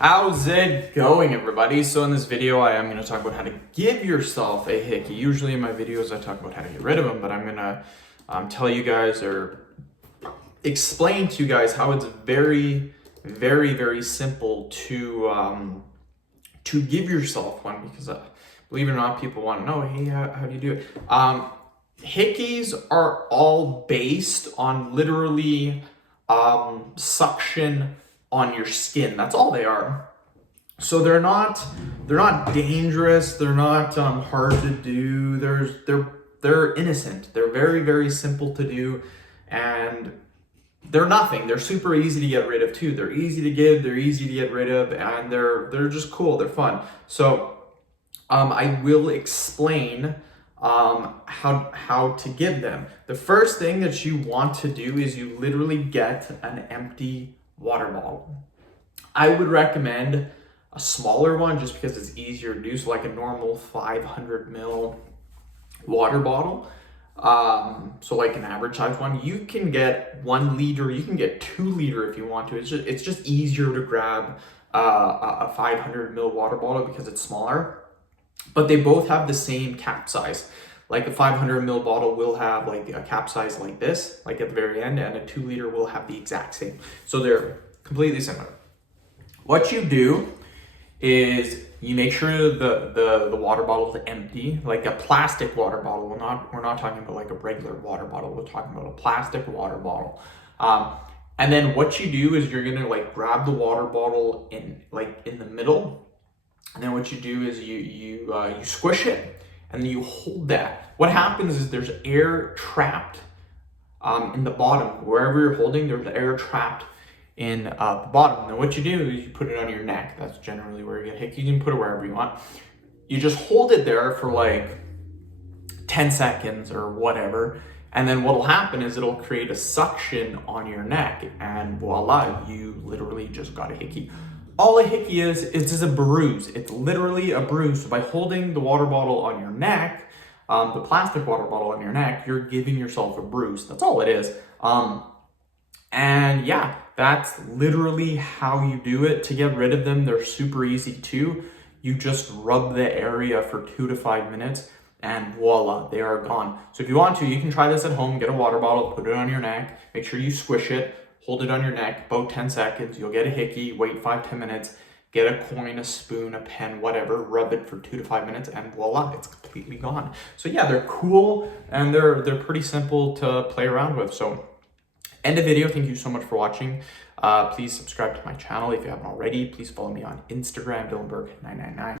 How's it going, everybody? So in this video, I am going to talk about how to give yourself a hickey. Usually in my videos, I talk about how to get rid of them, but I'm going to tell you guys or explain to you guys how it's very, very simple to give yourself one, because believe it or not, people want to know, hey, how do you do it? Hickeys are all based on literally suction on your skin. That's all they are. So they're not dangerous. They're not hard to do. They're innocent. They're very simple to do, and they're nothing. They're super easy to get rid of too. They're easy to give. They're easy to get rid of, and they're just cool. They're fun. So I will explain how to give them. The first thing that you want to do is you literally get an empty water bottle. I would recommend a smaller one just because it's easier to do. So like a normal 500 ml water bottle. So like an average size one. You can get 1 liter, you can get 2 liter if you want to. It's just easier to grab a 500 ml water bottle because it's smaller. But they both have the same cap size. Like a 500 ml bottle will have like a cap size like this, like at the very end, and a 2 liter will have the exact same. So they're completely similar. What you do is you make sure the water bottle is empty, like a plastic water bottle. We're not talking about like a regular water bottle. We're talking about a plastic water bottle. And then what you do is you're gonna like grab the water bottle in the middle. And then what you do is you squish it, and then you hold that. What happens is there's air trapped in the bottom. Wherever you're holding, there's air trapped in the bottom. Now what you do is you put it on your neck. That's generally where you get hickey. You can put it wherever you want. You just hold it there for like 10 seconds or whatever. And then what'll happen is it'll create a suction on your neck, and voila, you literally just got a hickey. All a hickey is just a bruise. It's literally a bruise. So by holding the water bottle on your neck, the plastic water bottle on your neck, you're giving yourself a bruise. That's all it is. And yeah, that's literally how you do it. To get rid of them, they're super easy too. You just rub the area for 2 to 5 minutes, and voila, they are gone. So if you want to, you can try this at home. Get a water bottle, put it on your neck, make sure you squish it, hold it on your neck, about 10 seconds, you'll get a hickey, wait 5-10 minutes, get a coin, a spoon, a pen, whatever, rub it for 2 to 5 minutes, and voila, it's completely gone. So yeah, they're cool, and they're pretty simple to play around with. So end the video. Thank you so much for watching. Please subscribe to my channel if you haven't already. Please follow me on Instagram, Dylanberg999.